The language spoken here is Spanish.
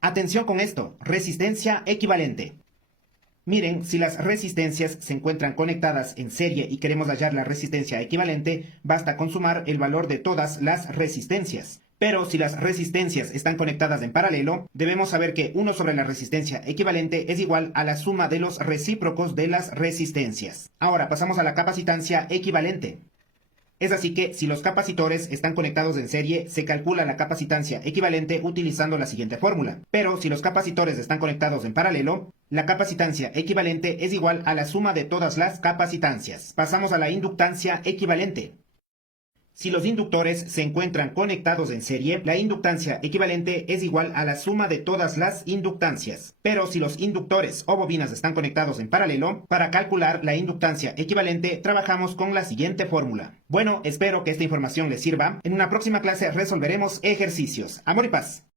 Atención con esto, resistencia equivalente. Miren, si las resistencias se encuentran conectadas en serie y queremos hallar la resistencia equivalente, basta con sumar el valor de todas las resistencias. Pero si las resistencias están conectadas en paralelo, debemos saber que 1 sobre la resistencia equivalente es igual a la suma de los recíprocos de las resistencias. Ahora pasamos a la capacitancia equivalente. Es así que si los capacitores están conectados en serie, se calcula la capacitancia equivalente utilizando la siguiente fórmula. Pero si los capacitores están conectados en paralelo, la capacitancia equivalente es igual a la suma de todas las capacitancias. Pasamos a la inductancia equivalente. Si los inductores se encuentran conectados en serie, la inductancia equivalente es igual a la suma de todas las inductancias. Pero si los inductores o bobinas están conectados en paralelo, para calcular la inductancia equivalente trabajamos con la siguiente fórmula. Bueno, espero que esta información les sirva. En una próxima clase resolveremos ejercicios. Amor y paz.